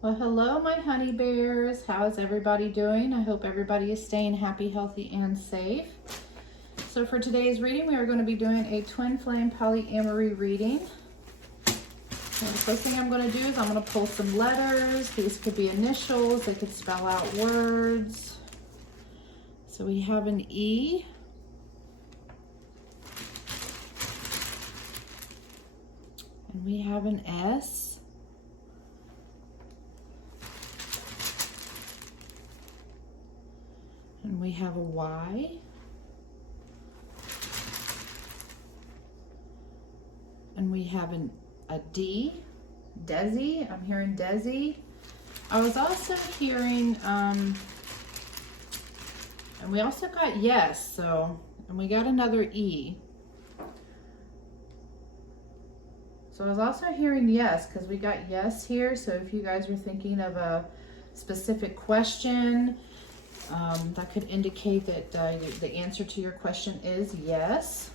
Well, hello, my honey bears. How is everybody doing? I hope everybody is staying happy, healthy, and safe. So for today's reading, we are going to be doing a twin flame polyamory reading. So the first thing I'm going to do is I'm going to pull some letters. These could be initials. They could spell out words. So we have an E. And we have an S. And we have a Y. And we have a D, Desi. I'm hearing Desi. I was also hearing, and we also got yes, so, and we got another E. So I was also hearing yes, because we got yes here. So if you guys were thinking of a specific question, that could indicate that the answer to your question is yes.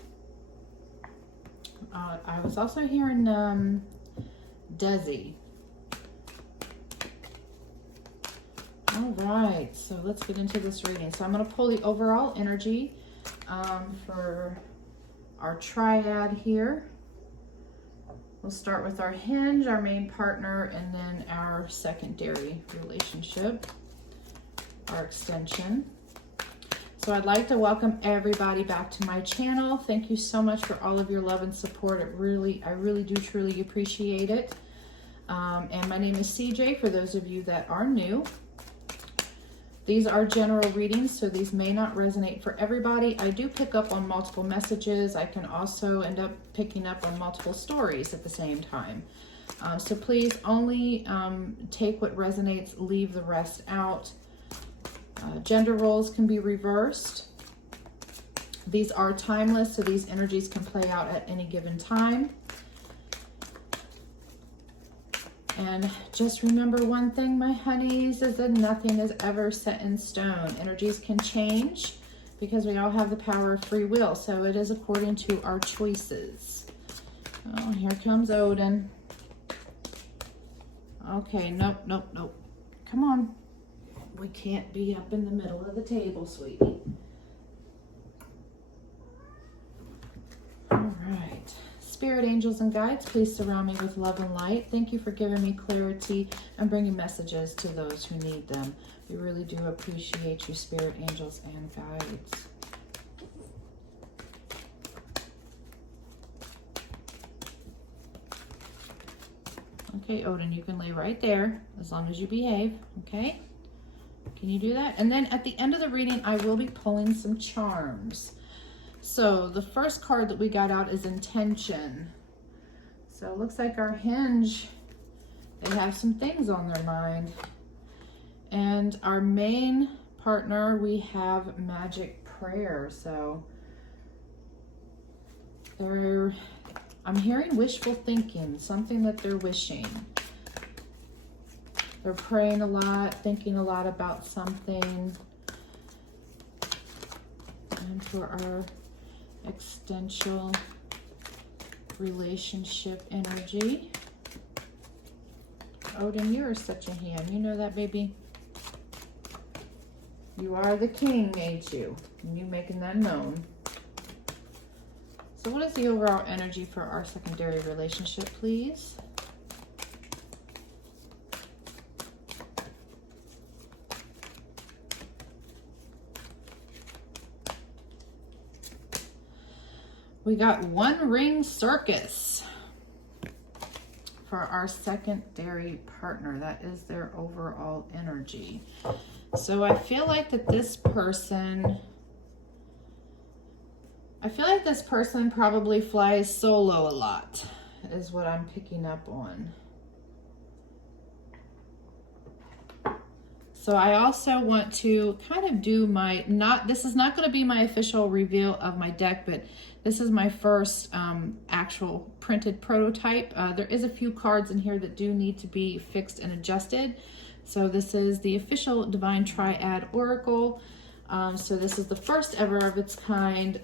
I was also hearing Desi. All right, so let's get into this reading. So I'm going to pull the overall energy for our triad here. We'll start with our hinge, our main partner, and then our secondary relationship, our extension. So I'd like to welcome everybody back to my channel. Thank you so much for all of your love and support. I really do truly appreciate it. And my name is CJ for those of you that are new. These are general readings, so these may not resonate for everybody. I do pick up on multiple messages. I can also end up picking up on multiple stories at the same time. So please only take what resonates, leave the rest out. Gender roles can be reversed. These are timeless, so these energies can play out at any given time. And just remember one thing, my honeys, is that nothing is ever set in stone. Energies can change because we all have the power of free will. So it is according to our choices. Oh, here comes Odin. Okay, nope. Come on. We can't be up in the middle of the table, sweetie. All right. Spirit, angels, and guides, please surround me with love and light. Thank you for giving me clarity and bringing messages to those who need them. We really do appreciate you, spirit, angels, and guides. Okay, Odin, you can lay right there as long as you behave, okay? Can you do that? And then at the end of the reading, I will be pulling some charms. So the first card that we got out is intention. So it looks like our hinge, they have some things on their mind. And our main partner, we have magic prayer. So I'm hearing wishful thinking, something that they're wishing. They're praying a lot, thinking a lot about something. And for our extensional relationship energy. Odin, you are such a ham. You know that, baby? You are the king, ain't you? And you making that known. So what is the overall energy for our secondary relationship, please? We got One Ring Circus for our secondary partner. That is their overall energy. So I feel like that this person, probably flies solo a lot, is what I'm picking up on. So I also want to kind of do my, this is not going to be my official reveal of my deck, but this is my first actual printed prototype. There is a few cards in here that do need to be fixed and adjusted. So this is the official Divine Triad Oracle. So this is the first ever of its kind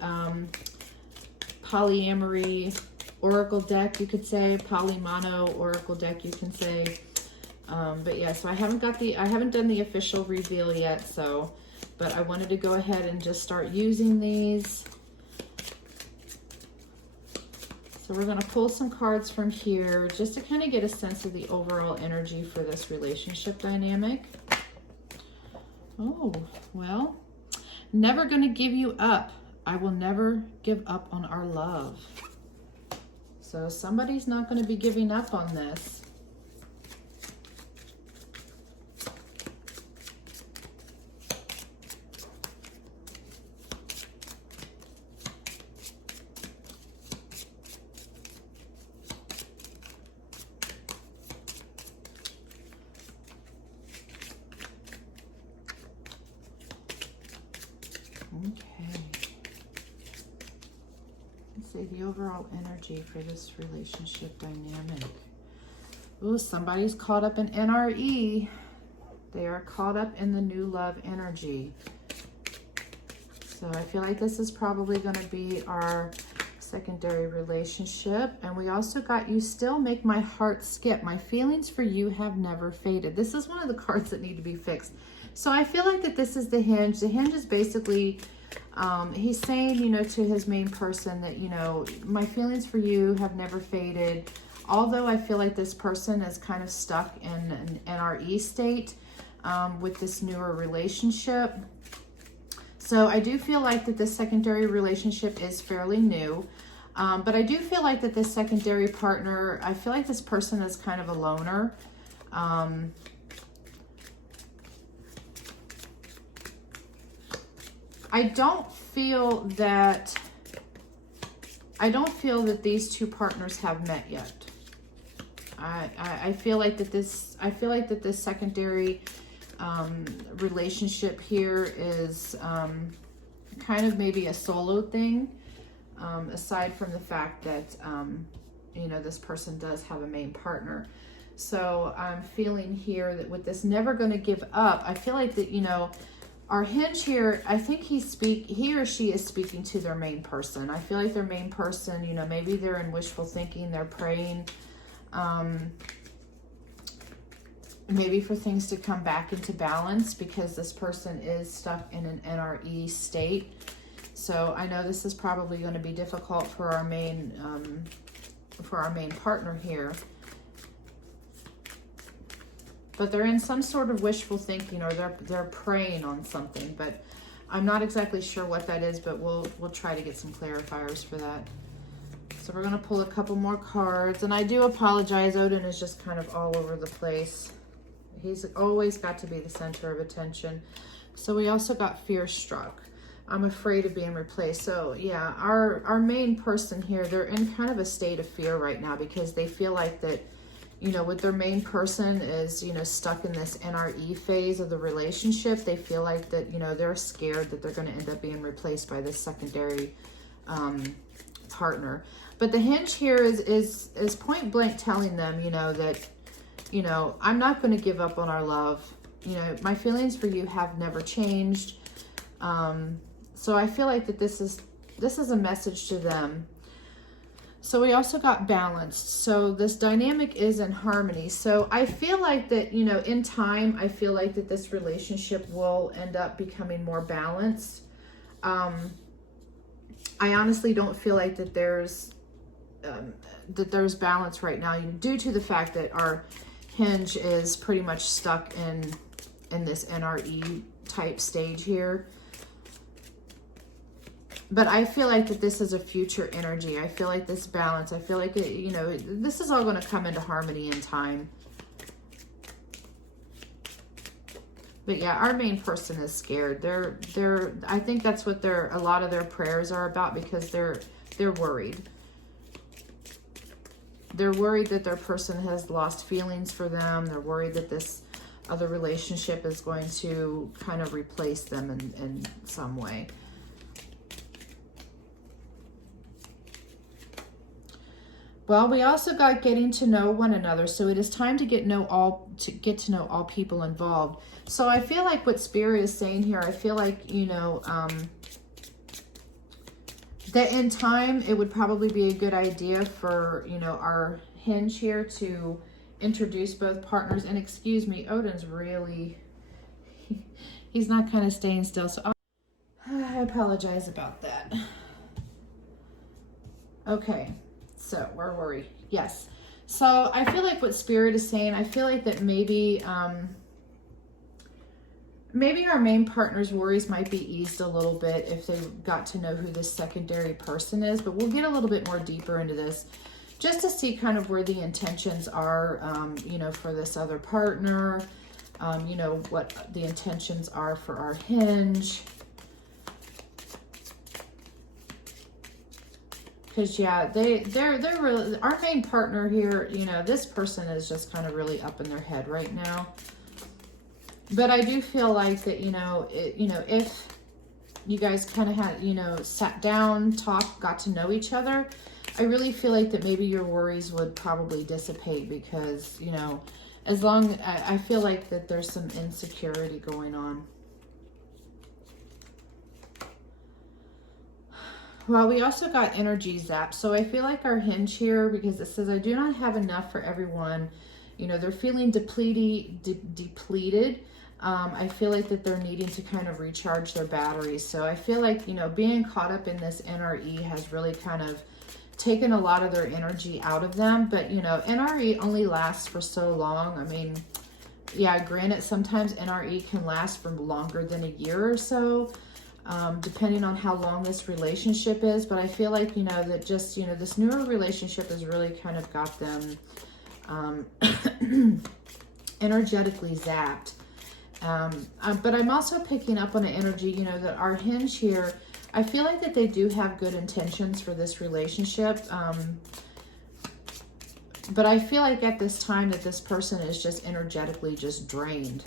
polyamory oracle deck, you could say, polymono oracle deck, you can say. But yeah, so I haven't done the official reveal yet, so, but I wanted to go ahead and just start using these. So we're going to pull some cards from here just to kind of get a sense of the overall energy for this relationship dynamic. Oh, well, never going to give you up. I will never give up on our love. So somebody's not going to be giving up on this. Okay. Let's see the overall energy for this relationship dynamic. Oh, somebody's caught up in NRE. They are caught up in the new love energy. So I feel like this is probably going to be our secondary relationship. And we also got, you still make my heart skip. My feelings for you have never faded. This is one of the cards that need to be fixed. So I feel like that this is the Hinge. The Hinge is basically, he's saying, you know, to his main person that, you know, my feelings for you have never faded. Although I feel like this person is kind of stuck in an NRE state with this newer relationship. So I do feel like that this secondary relationship is fairly new. But I do feel like that this secondary partner, I feel like this person is kind of a loner. I don't feel that these two partners have met yet. I feel like that this secondary relationship here is kind of maybe a solo thing, aside from the fact that you know, this person does have a main partner. So I'm feeling here that with this never going to give up, I feel like that, you know, our Hinge here, I think he or she is speaking to their main person. I feel like their main person, you know, maybe they're in wishful thinking, they're praying, maybe for things to come back into balance, because this person is stuck in an NRE state. So I know this is probably going to be difficult for our main partner here. But they're in some sort of wishful thinking, or they're praying on something, but I'm not exactly sure what that is, but we'll try to get some clarifiers for that. So we're going to pull a couple more cards, and I do apologize. Odin is just kind of all over the place. He's always got to be the center of attention. So we also got fear struck. I'm afraid of being replaced. So yeah, our main person here, they're in kind of a state of fear right now, because they feel like that, you know, with their main person is, you know, stuck in this NRE phase of the relationship. They feel like that, you know, they're scared that they're going to end up being replaced by this secondary partner. But the Hinge here is point blank telling them, you know, that, you know, I'm not going to give up on our love. You know, my feelings for you have never changed. So I feel like that this is a message to them. So we also got balanced. So this dynamic is in harmony. So I feel like that, you know, in time, I feel like that this relationship will end up becoming more balanced. I honestly don't feel like that there's balance right now, due to the fact that our Hinge is pretty much stuck in this NRE type stage here. But I feel like that this is a future energy. I feel like this balance, I feel like, it, you know, this is all going to come into harmony in time. But yeah, our main person is scared. I think that's what a lot of their prayers are about, because they're worried. They're worried that their person has lost feelings for them. They're worried that this other relationship is going to kind of replace them in some way. Well, we also got getting to know one another. So it is time to get to know all people involved. So I feel like what Spirit is saying here, I feel like, you know, that in time, it would probably be a good idea for, you know, our Hinge here to introduce both partners. And excuse me, Odin's really, he's not kind of staying still. So I apologize about that. Okay, so where were we? Yes. So I feel like what Spirit is saying, I feel like that maybe, maybe our main partner's worries might be eased a little bit if they got to know who this secondary person is, but we'll get a little bit more deeper into this just to see kind of where the intentions are, you know, for this other partner, you know, what the intentions are for our Hinge. Because, yeah, they're really, our main partner here, you know, this person is just kind of really up in their head right now. But I do feel like that, you know, if you guys kind of had, you know, sat down, talked, got to know each other, I really feel like that maybe your worries would probably dissipate because, you know, as long, I feel like that there's some insecurity going on. Well, we also got energy zap. So I feel like our Hinge here, because it says, I do not have enough for everyone. You know, they're feeling depleted. I feel like that they're needing to kind of recharge their batteries. So I feel like, you know, being caught up in this NRE has really kind of taken a lot of their energy out of them. But, you know, NRE only lasts for so long. I mean, yeah, granted, sometimes NRE can last for longer than a year or so, depending on how long this relationship is. But I feel like, you know, that just, you know, this newer relationship has really kind of got them energetically zapped. But I'm also picking up on the energy, you know, that our Hinge here, I feel like that they do have good intentions for this relationship. But I feel like at this time that this person is just energetically just drained.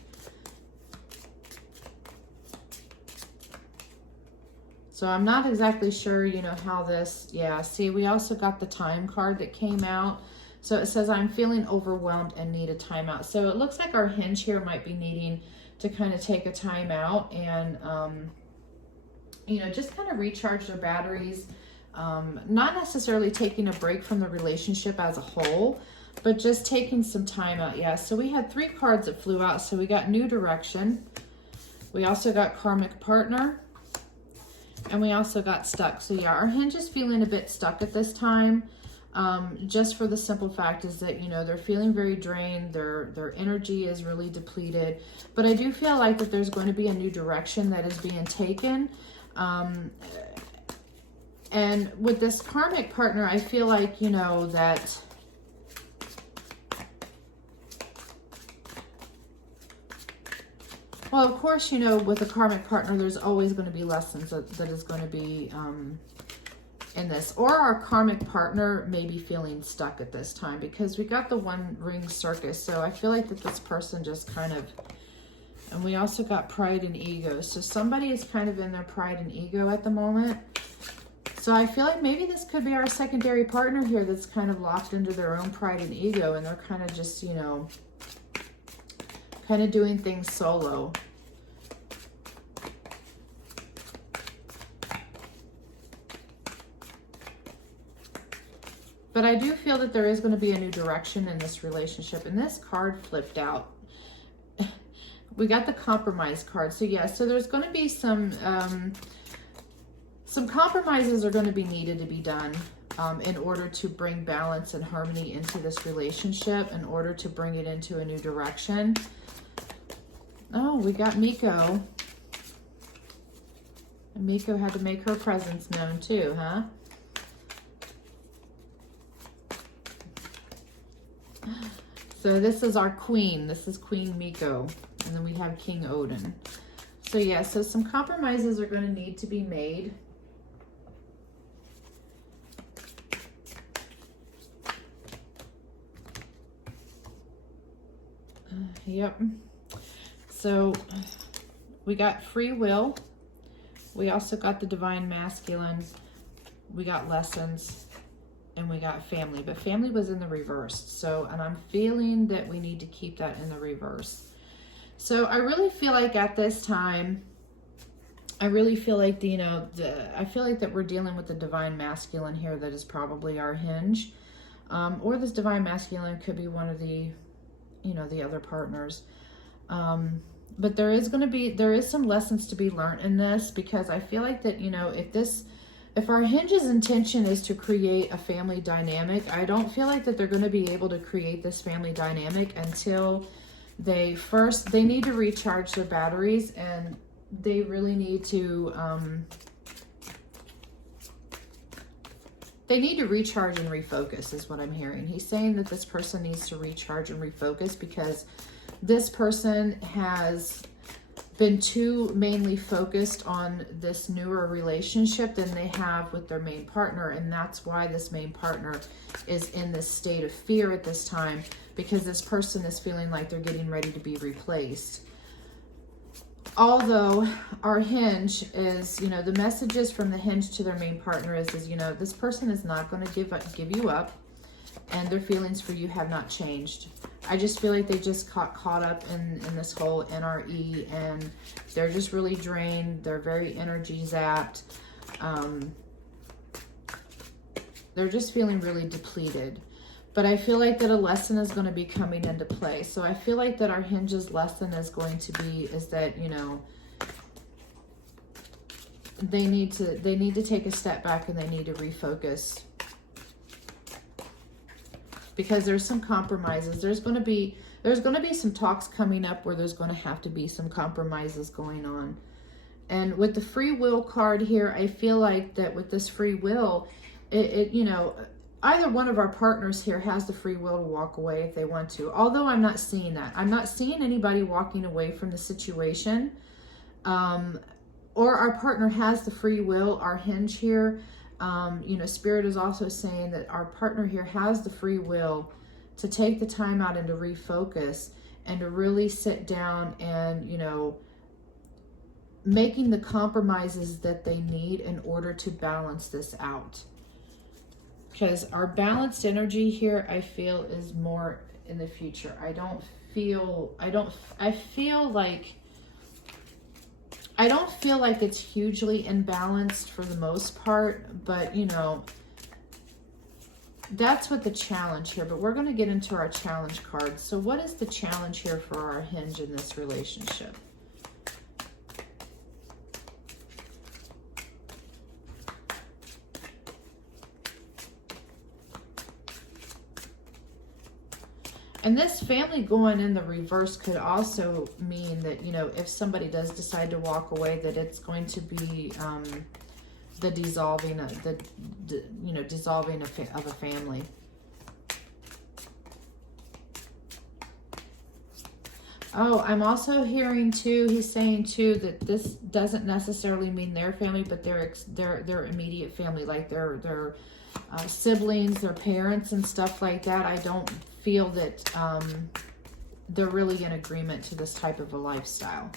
So I'm not exactly sure, you know, how this, yeah, see, we also got the time card that came out. So it says, I'm feeling overwhelmed and need a timeout. So it looks like our Hinge here might be needing to kind of take a time out and, you know, just kind of recharge their batteries. Not necessarily taking a break from the relationship as a whole, but just taking some time out. Yeah, so we had 3 cards that flew out. So we got New Direction. We also got Karmic Partner. And we also got Stuck. So yeah, our Hinge is feeling a bit stuck at this time. Just for the simple fact is that, you know, they're feeling very drained. Their energy is really depleted. But I do feel like that there's going to be a new direction that is being taken. And with this Karmic Partner, I feel like, you know, that well, of course, you know, with a Karmic Partner, there's always going to be lessons that is going to be in this. Or our Karmic Partner may be feeling stuck at this time because we got the One Ring Circus. So I feel like that this person just kind of, and we also got Pride and Ego. So somebody is kind of in their Pride and Ego at the moment. So I feel like maybe this could be our secondary partner here that's kind of locked into their own Pride and Ego. And they're kind of just, you know, kind of doing things solo. But I do feel that there is going to be a new direction in this relationship. And this card flipped out. We got the Compromise card. So yeah, so there's going to be some compromises are going to be needed to be done in order to bring balance and harmony into this relationship, in order to bring it into a new direction. Oh, we got Miko. And Miko had to make her presence known too, huh? So this is our queen. This is Queen Miko. And then we have King Odin. So yeah, so some compromises are going to need to be made. Yep. So we got Free Will. We also got the Divine Masculine. We got Lessons. And we got Family. But Family was in the reverse. So, and I'm feeling that we need to keep that in the reverse. So I really feel like at this time, I really feel like, you know, I feel like that we're dealing with the Divine Masculine here that is probably our Hinge. Or this Divine Masculine could be one of the you know, the other partners. But there is some lessons to be learned in this, because I feel like that, you know, if our Hinge's intention is to create a family dynamic, I don't feel like that they're going to be able to create this family dynamic until they need to recharge their batteries, and they really need to, they need to recharge and refocus is what I'm hearing. He's saying that this person needs to recharge and refocus because this person has been too mainly focused on this newer relationship than they have with their main partner. And that's why this main partner is in this state of fear at this time, because this person is feeling like they're getting ready to be replaced. Although our Hinge is, you know, the messages from the Hinge to their main partner is, you know, this person is not going to give you up, and their feelings for you have not changed. I just feel like they just got caught up in this whole NRE, and they're just really drained. They're very energy zapped. They're just feeling really depleted. But I feel like that a lesson is going to be coming into play. So I feel like that our Hinge's lesson is going to be, is that, you know, they need to take a step back, and they need to refocus. Because there's some compromises. There's going to be some talks coming up where there's going to have to be some compromises going on. And with the free will card here, I feel like that with this free will, you know, either one of our partners here has the free will to walk away if they want to. Although I'm not seeing that. I'm not seeing anybody walking away from the situation. Or our partner has the free will, our Hinge here. You know, Spirit is also saying that our partner here has the free will to take the time out and to refocus and to really sit down and, you know, making the compromises that they need in order to balance this out. Because our balanced energy here, I feel, is more in the future. I feel like it's hugely imbalanced for the most part, but, you know, that's what the challenge here. But we're going to get into our challenge card. So what is the challenge here for our Hinge in this relationship? And this family going in the reverse could also mean that, you know, if somebody does decide to walk away, that it's going to be the dissolving of a family. Oh, I'm also hearing too, he's saying too that this doesn't necessarily mean their family, but their immediate family, like their siblings, their parents and stuff like that. I don't feel that they're really in agreement to this type of a lifestyle.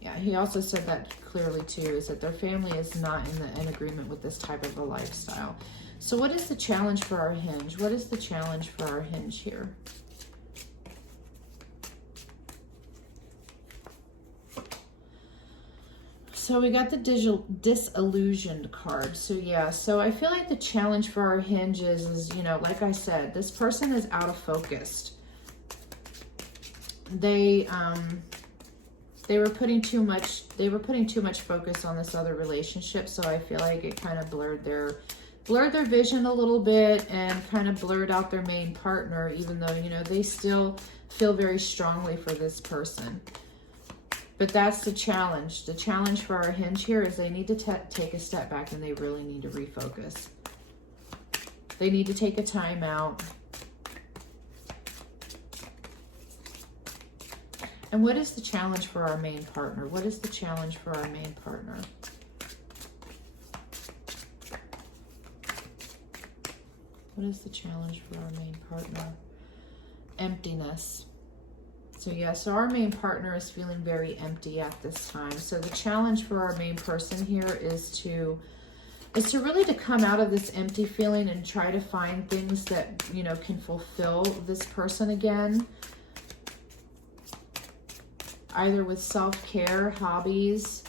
Yeah, he also said that clearly too, is that their family is not in agreement with this type of a lifestyle. So what is the challenge for our Hinge? What is the challenge for our Hinge here? So we got the disillusioned card. So yeah, so I feel like the challenge for our Hinge is, you know, like I said, this person is out of focus. They were putting too much focus on this other relationship, so I feel like it kind of blurred their vision a little bit and kind of blurred out their main partner, even though, you know, they still feel very strongly for this person. But that's the challenge. The challenge for our Hinge here is they need to take a step back, and they really need to refocus. They need to take a time out. And what is the challenge for our main partner? What is the challenge for our main partner? What is the challenge for our main partner? Emptiness. So yeah, so our main partner is feeling very empty at this time. So the challenge for our main person here is to really to come out of this empty feeling and try to find things that, you know, can fulfill this person again. Either with self-care, hobbies.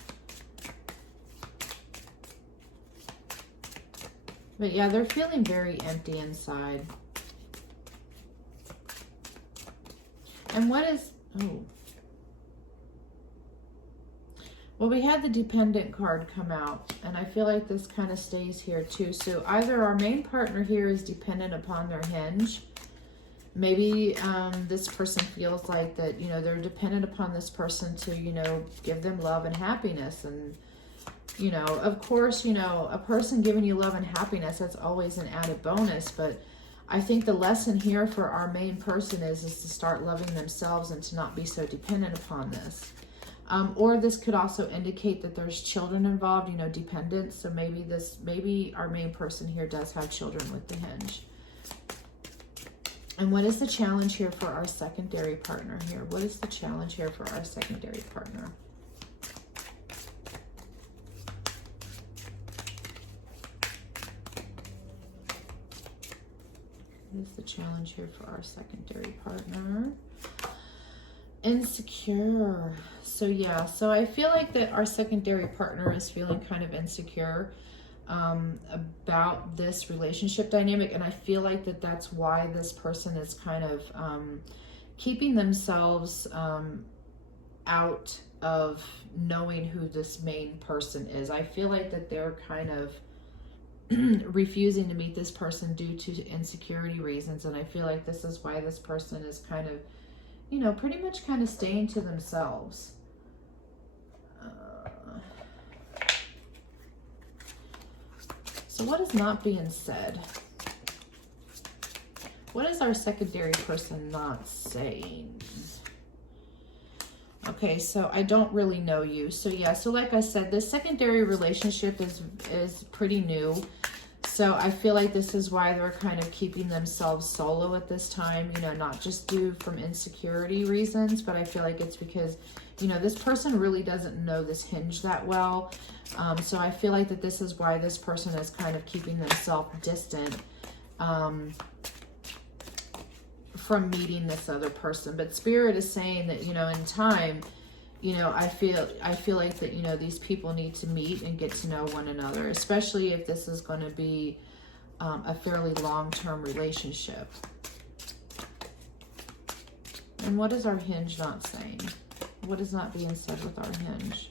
But yeah, they're feeling very empty inside. And what is, oh. Well, we had the dependent card come out, and I feel like this kind of stays here too. So either our main partner here is dependent upon their hinge. Maybe this person feels like that, you know, they're dependent upon this person to, you know, give them love and happiness. And, you know, of course, you know, a person giving you love and happiness, that's always an added bonus. But I think the lesson here for our main person is to start loving themselves and to not be so dependent upon this. Or this could also indicate that there's children involved, you know, dependents. So maybe our main person here does have children with the hinge. And what is the challenge here for our secondary partner here? What is the challenge here for our secondary partner? What is the challenge here for our secondary partner? Insecure. So yeah, so I feel like that our secondary partner is feeling kind of insecure about this relationship dynamic, and I feel like that's why this person is kind of keeping themselves out of knowing who this main person is. I feel like that they're kind of refusing to meet this person due to insecurity reasons, and I feel like this is why this person is kind of, you know, pretty much kind of staying to themselves. So what is not being said? What is our secondary person not saying? Okay, so I don't really know you. So yeah, so like I said, this secondary relationship is pretty new. So I feel like this is why they're kind of keeping themselves solo at this time, you know, not just due from insecurity reasons, but I feel like it's because, you know, this person really doesn't know this hinge that well. So I feel like that this is why this person is kind of keeping themselves distant from meeting this other person. But Spirit is saying that, you know, in time, you know, I feel like that, you know, these people need to meet and get to know one another, especially if this is going to be a fairly long-term relationship. And what is our hinge not saying? What is not being said with our hinge?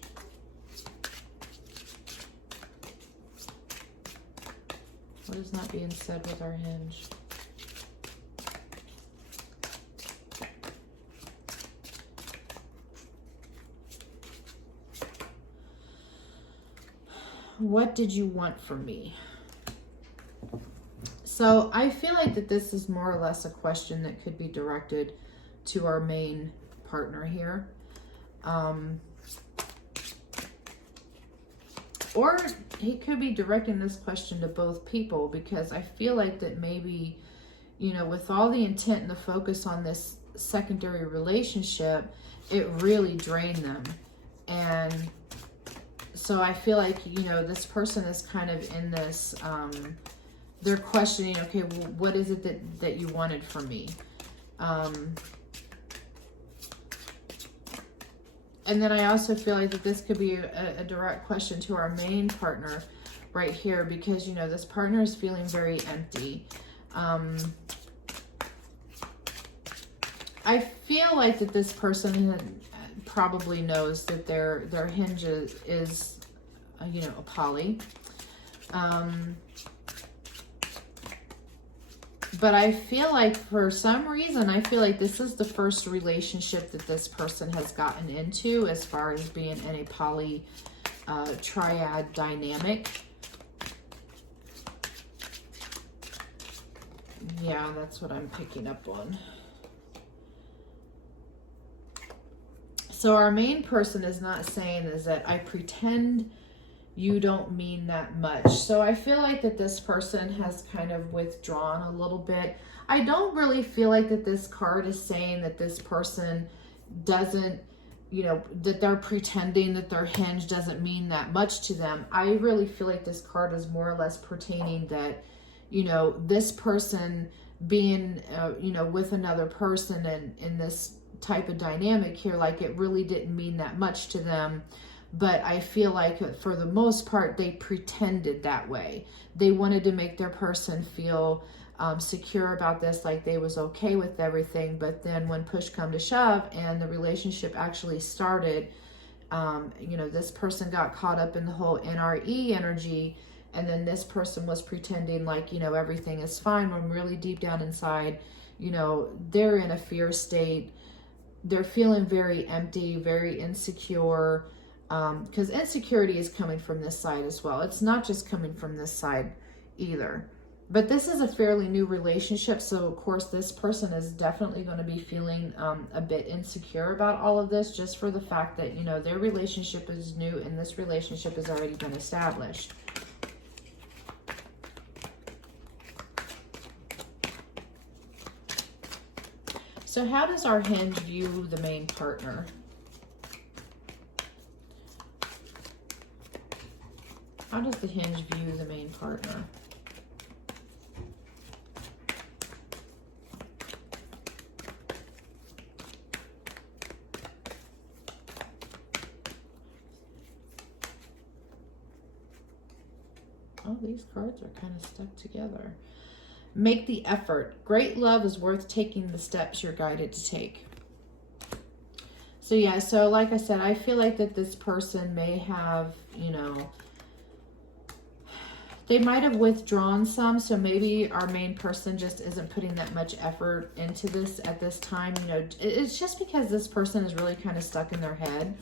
What is not being said with our hinge? What did you want from me? So I feel like that this is more or less a question that could be directed to our main partner here. Or he could be directing this question to both people, because I feel like that maybe, you know, with all the intent and the focus on this secondary relationship, it really drained them. And so I feel like, you know, this person is kind of in this, they're questioning, okay, well, what is it that you wanted from me? And then I also feel like that this could be a direct question to our main partner right here, because, you know, this partner is feeling very empty. I feel like that this person probably knows that their hinge is you know, a poly. But I feel like for some reason, I feel like this is the first relationship that this person has gotten into as far as being in a poly triad dynamic. Yeah, that's what I'm picking up on. So our main person is not saying is that I pretend you don't mean that much. So I feel like that this person has kind of withdrawn a little bit. I don't really feel like that this card is saying that this person doesn't, you know, that they're pretending that their hinge doesn't mean that much to them. I really feel like this card is more or less pertaining that, you know, this person being, you know, with another person and in this type of dynamic here, like it really didn't mean that much to them. But I feel like for the most part, they pretended that way. They wanted to make their person feel secure about this, like they was okay with everything. But then when push come to shove and the relationship actually started, you know, this person got caught up in the whole NRE energy, and then this person was pretending like, you know, everything is fine, when really deep down inside, you know, they're in a fear state. They're feeling very empty, very insecure, because insecurity is coming from this side as well. It's not just coming from this side either. But this is a fairly new relationship, so of course this person is definitely going to be feeling a bit insecure about all of this, just for the fact that, you know, their relationship is new and this relationship has already been established. So how does our Hinge view the main partner? How does the Hinge view the main partner? Oh, these cards are kind of stuck together. Make the effort. Great love is worth taking the steps you're guided to take. So yeah, so like I said, I feel like that this person may have, you know, they might have withdrawn some. So maybe our main person just isn't putting that much effort into this at this time. You know, it's just because this person is really kind of stuck in their head.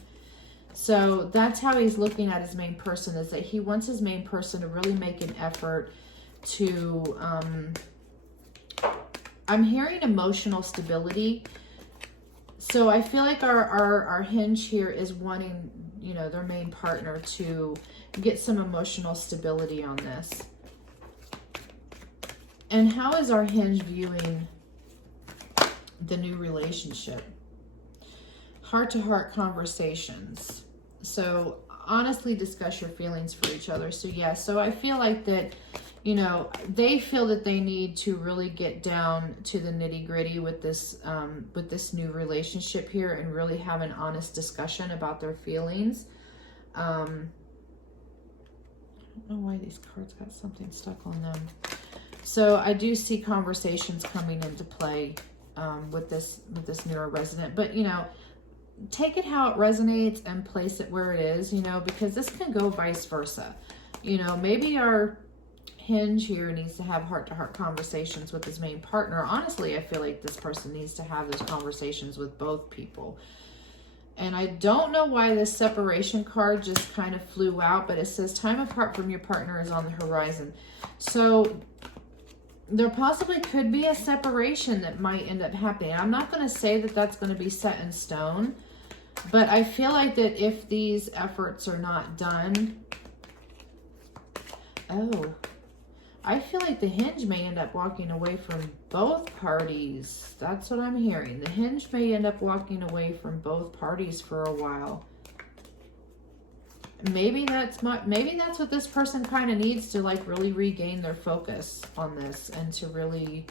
So that's how he's looking at his main person, is that he wants his main person to really make an effort to, I'm hearing emotional stability. So I feel like our Hinge here is wanting, you know, their main partner to get some emotional stability on this. And how is our Hinge viewing the new relationship? Heart-to-heart conversations. So honestly discuss your feelings for each other. So yeah, so I feel like that, you know, they feel that they need to really get down to the nitty-gritty with this new relationship here, and really have an honest discussion about their feelings. I don't know why these cards got something stuck on them. So I do see conversations coming into play with this newer resident, but you know, take it how it resonates and place it where it is, you know, because this can go vice versa. You know, maybe our Hinge here needs to have heart-to-heart conversations with his main partner. Honestly, I feel like this person needs to have those conversations with both people. And I don't know why this separation card just kind of flew out, but it says time apart from your partner is on the horizon. So there possibly could be a separation that might end up happening. I'm not going to say that that's going to be set in stone, but I feel like that if these efforts are not done, I feel like the Hinge may end up walking away from both parties. That's what I'm hearing. The Hinge may end up walking away from both parties for a while. Maybe that's what this person kind of needs to, like, really regain their focus on this and to really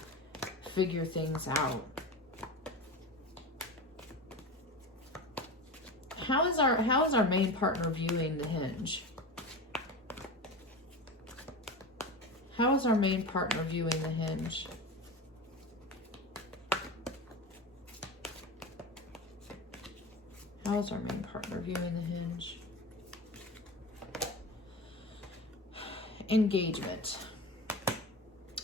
figure things out. How is our main partner viewing the Hinge? How is our main partner viewing the Hinge? How is our main partner viewing the Hinge? Engagement.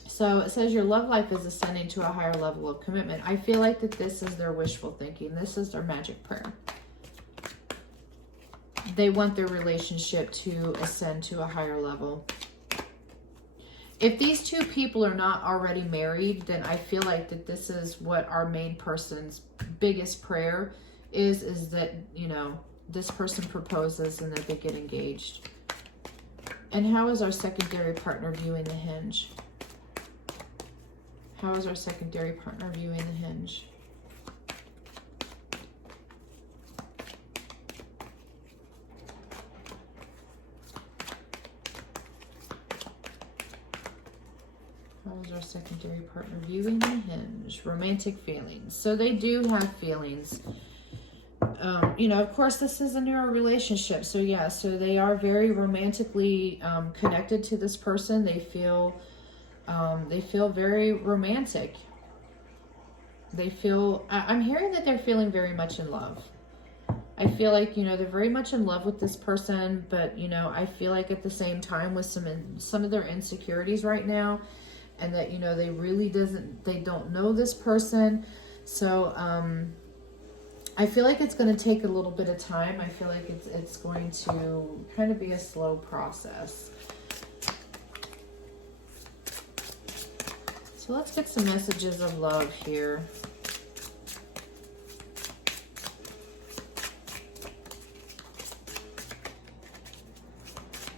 So it says your love life is ascending to a higher level of commitment. I feel like that this is their wishful thinking. This is their magic prayer. They want their relationship to ascend to a higher level. If these two people are not already married, then I feel like that this is what our main person's biggest prayer is that, you know, this person proposes and that they get engaged. And how is our secondary partner viewing the Hinge? How is our secondary partner viewing the Hinge? How is our secondary partner viewing the Hinge? Romantic feelings. So they do have feelings. You know, of course, this is a newer relationship. So yeah, so they are very romantically connected to this person. They feel They feel very romantic. They feel, I'm hearing that they're feeling very much in love. I feel like, you know, they're very much in love with this person, but, you know, I feel like at the same time with some of their insecurities right now, and that, you know, they don't know this person. So, I feel like it's going to take a little bit of time. I feel like it's going to kind of be a slow process. So let's get some messages of love here.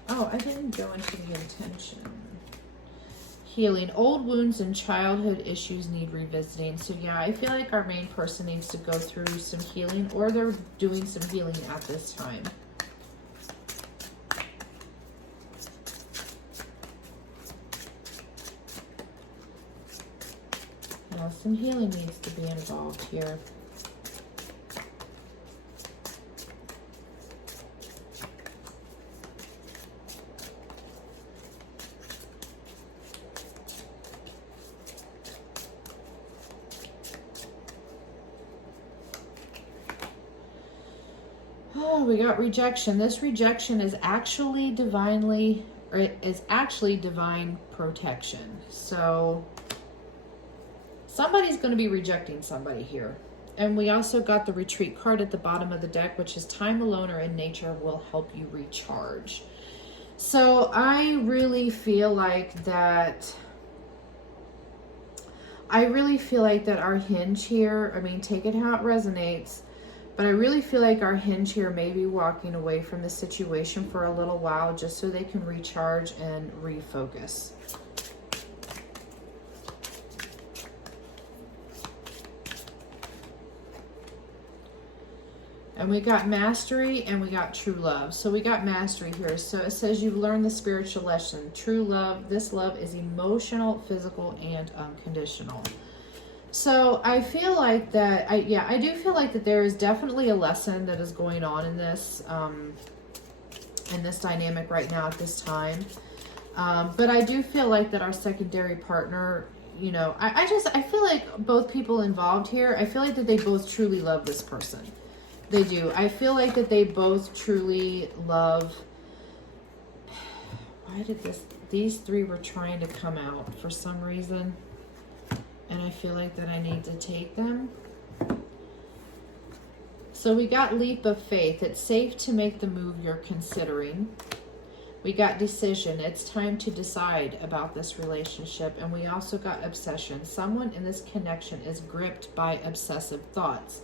Oh, I didn't go into the intention. Healing. Old wounds and childhood issues need revisiting. So yeah, I feel like our main person needs to go through some healing, or they're doing some healing at this time. Now, some healing needs to be involved here. Oh, we got rejection. This rejection is actually divine protection. So somebody's going to be rejecting somebody here. And we also got the retreat card at the bottom of the deck, which is time alone or in nature will help you recharge. So I really feel like that our Hinge here, I mean, take it how it resonates, but I really feel like our Hinge here may be walking away from the situation for a little while just so they can recharge and refocus. And we got mastery and we got true love. So we got mastery here. So it says you've learned the spiritual lesson. True love. This love is emotional, physical, and unconditional. So I feel like that, I do feel like that there is definitely a lesson that is going on in this dynamic right now at this time. But I do feel like that our secondary partner, you know, I feel like both people involved here, I feel like that they both truly love this person. They do. I feel like that they both truly love. Why did these three were trying to come out for some reason. And I feel like that I need to take them. So we got leap of faith. It's safe to make the move you're considering. We got decision. It's time to decide about this relationship. And we also got obsession. Someone in this connection is gripped by obsessive thoughts.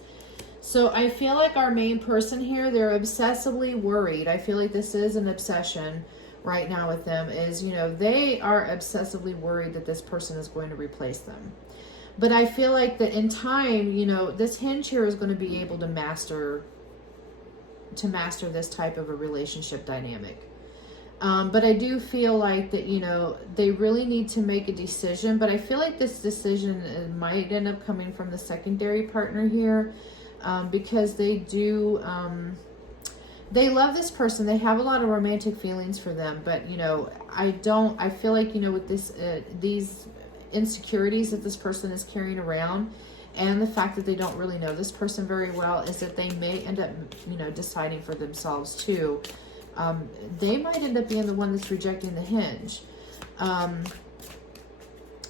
So I feel like our main person here, they're obsessively worried. I feel like this is an obsession right now with them, is, you know, they are obsessively worried that this person is going to replace them. But I feel like that in time, you know, this Hinge here is going to be able to master this type of a relationship dynamic. But I do feel like that, you know, they really need to make a decision. But I feel like this decision might end up coming from the secondary partner here. Because they do, they love this person. They have a lot of romantic feelings for them, but, you know, I feel like, you know, with this, these insecurities that this person is carrying around, and the fact that they don't really know this person very well, is that they may end up, you know, deciding for themselves too. They might end up being the one that's rejecting the Hinge.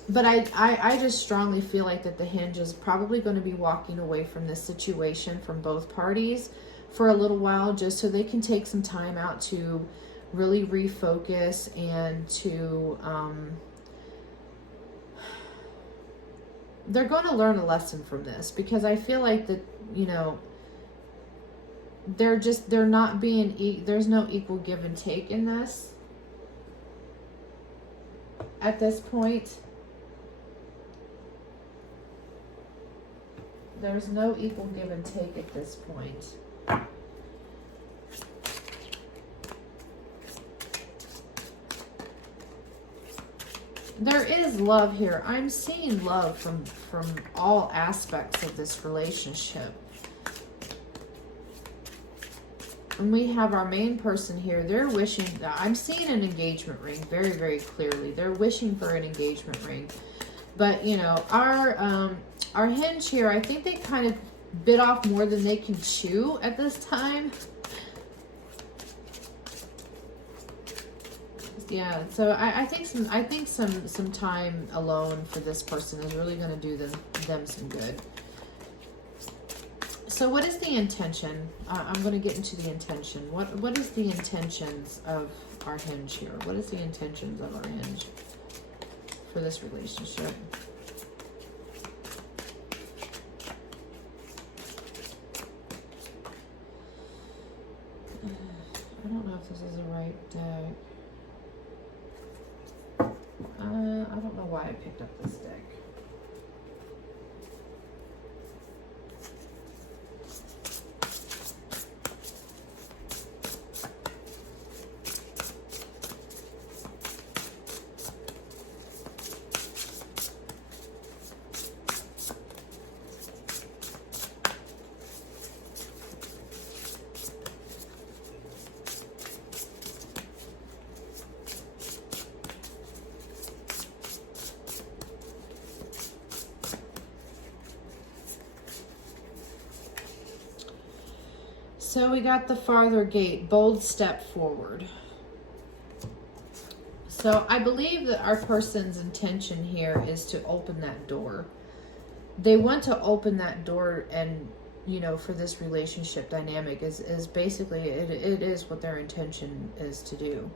But I just strongly feel like that the Hinge is probably going to be walking away from this situation from both parties for a little while, just so they can take some time out to really refocus and to, they're going to learn a lesson from this, because I feel like that, you know, they're not being, there's no equal give and take in this at this point. There's no equal give and take at this point. There is love here. I'm seeing love from all aspects of this relationship. And we have our main person here. They're wishing, I'm seeing an engagement ring very, very clearly. They're wishing for an engagement ring. But, you know, our Hinge here, I think they kind of bit off more than they can chew at this time. Yeah, so I think some time alone for this person is really going to do them some good. So what is the intention? I'm going to get into the intention. What is the intentions of our Hinge here? What is the intentions of our Hinge for this relationship? I don't know if this is the right deck. I don't know why I picked up this deck. So we got the farther gate, bold step forward. So I believe that our person's intention here is to open that door. They want to open that door, and, you know, for this relationship dynamic is basically, it is what their intention is to do.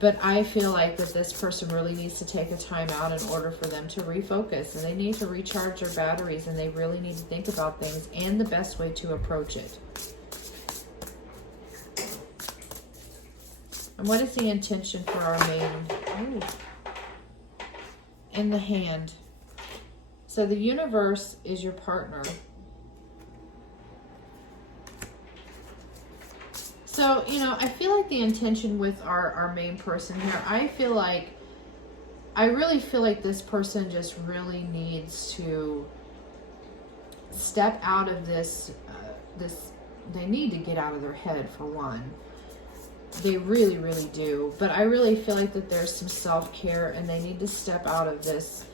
But I feel like that this person really needs to take a time out in order for them to refocus, and they need to recharge their batteries, and they really need to think about things and the best way to approach it. And what is the intention for our main? In the hand. So the universe is your partner. So, you know, I feel like the intention with our main person here, I really feel like this person just really needs to step out of this, they need to get out of their head, for one. They really, really do. But I really feel like that there's some self-care, and they need to step out of this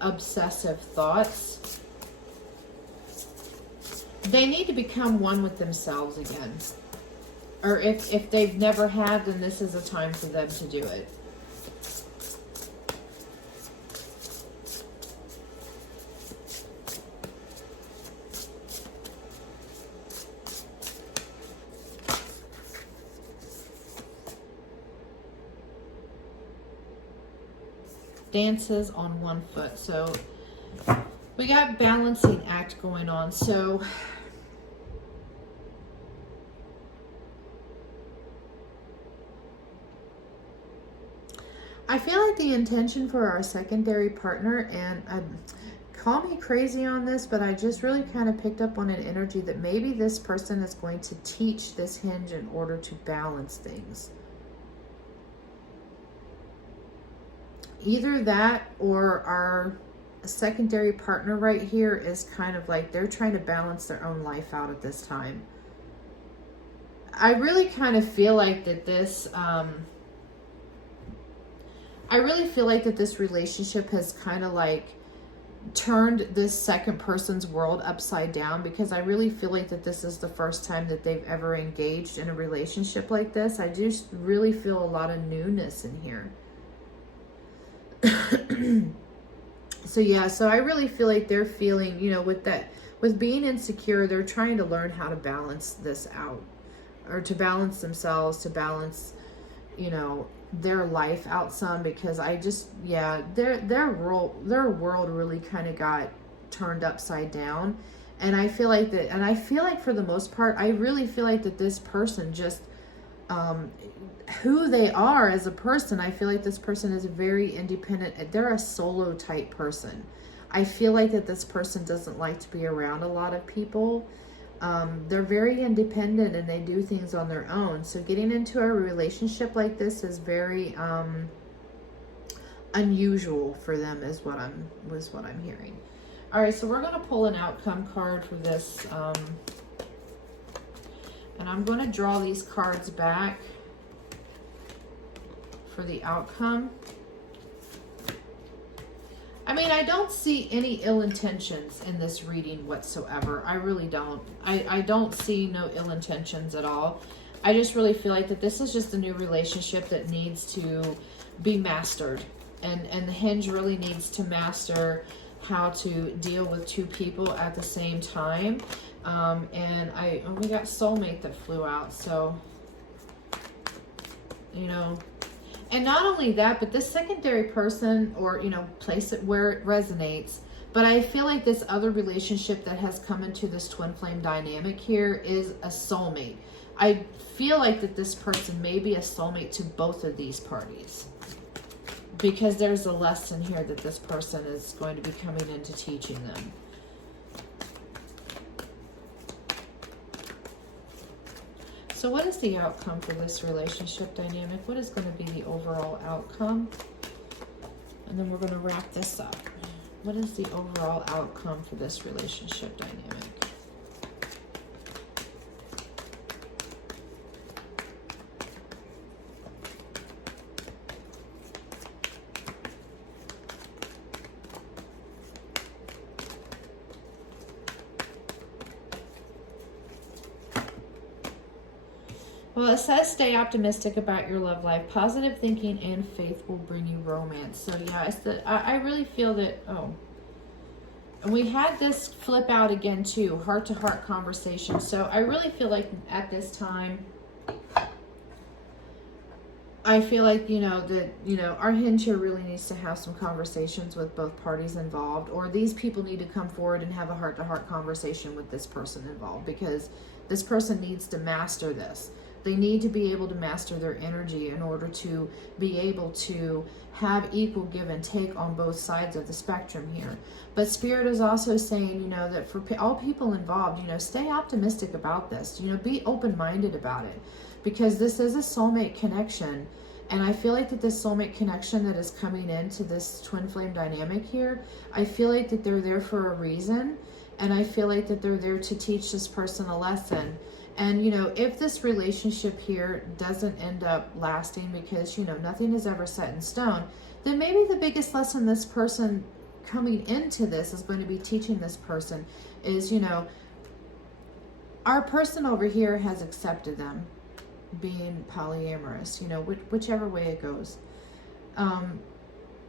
obsessive thoughts. They need to become one with themselves again. Or if they've never had, then this is a time for them to do it. Dances on one foot. So we got balancing act going on. So I feel like the intention for our secondary partner, and call me crazy on this, but I just really kind of picked up on an energy that maybe this person is going to teach this Hinge in order to balance things. Either that, or our secondary partner right here is kind of like they're trying to balance their own life out at this time. I really kind of feel like that this relationship has kind of like turned this second person's world upside down, because I really feel like that this is the first time that they've ever engaged in a relationship like this. I just really feel a lot of newness in here. So yeah, so I really feel like they're feeling, you know, with being insecure, they're trying to learn how to balance this out, or to balance themselves, to balance, you know, their life out some, because I just, yeah, their world really kind of got turned upside down. And I feel like that, and I feel like for the most part, I really feel like that this person just, who they are as a person, I feel like this person is very independent. They're a solo type person. I feel like that this person doesn't like to be around a lot of people. They're very independent, and they do things on their own. So getting into a relationship like this is very unusual for them, is what I'm hearing. All right, so we're going to pull an outcome card for this. And I'm going to draw these cards back for the outcome. I mean, I don't see any ill intentions in this reading whatsoever. I really don't. I don't see no ill intentions at all. I just really feel like that this is just a new relationship that needs to be mastered. And the Hinge really needs to master how to deal with two people at the same time. And we got soulmate that flew out. So, you know, and not only that, but this secondary person, or, you know, place it where it resonates. But I feel like this other relationship that has come into this twin flame dynamic here is a soulmate. I feel like that this person may be a soulmate to both of these parties, because there's a lesson here that this person is going to be coming into teaching them. So what is the outcome for this relationship dynamic? What is going to be the overall outcome? And then we're going to wrap this up. What is the overall outcome for this relationship dynamic? Well, it says stay optimistic about your love life. Positive thinking and faith will bring you romance. So yeah, it's I really feel that, and we had this flip out again too, heart-to-heart conversation. So I really feel like at this time, I feel like, you know, that, you know, our Hinge here really needs to have some conversations with both parties involved, or these people need to come forward and have a heart-to-heart conversation with this person involved, because this person needs to master this. They need to be able to master their energy in order to be able to have equal give and take on both sides of the spectrum here. But Spirit is also saying, you know, that for all people involved, you know, stay optimistic about this. You know, be open-minded about it, because this is a soulmate connection. And I feel like that this soulmate connection that is coming into this twin flame dynamic here, I feel like that they're there for a reason. And I feel like that they're there to teach this person a lesson. And, you know, if this relationship here doesn't end up lasting, because, you know, nothing is ever set in stone, then maybe the biggest lesson this person coming into this is going to be teaching this person is, you know, our person over here has accepted them being polyamorous, you know, whichever way it goes.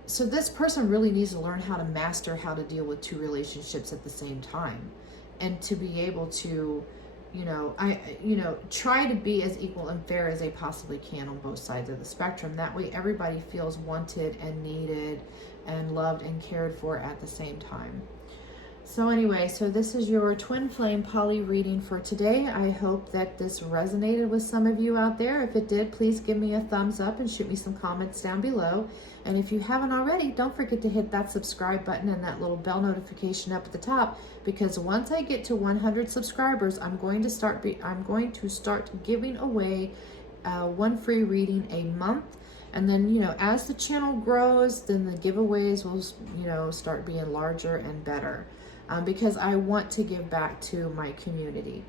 So this person really needs to learn how to master how to deal with two relationships at the same time, and to be able to, you know, try to be as equal and fair as they possibly can on both sides of the spectrum. That way everybody feels wanted and needed and loved and cared for at the same time. So anyway, so this is your twin flame poly reading for today. I hope that this resonated with some of you out there. If it did, please give me a thumbs up and shoot me some comments down below. And if you haven't already, don't forget to hit that subscribe button and that little bell notification up at the top, because once I get to 100 subscribers, I'm going to start giving away one free reading a month. And then, you know, as the channel grows, then the giveaways will, you know, start being larger and better. Because I want to give back to my community.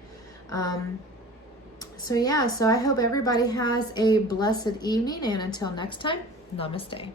So yeah, so I hope everybody has a blessed evening, and until next time, namaste.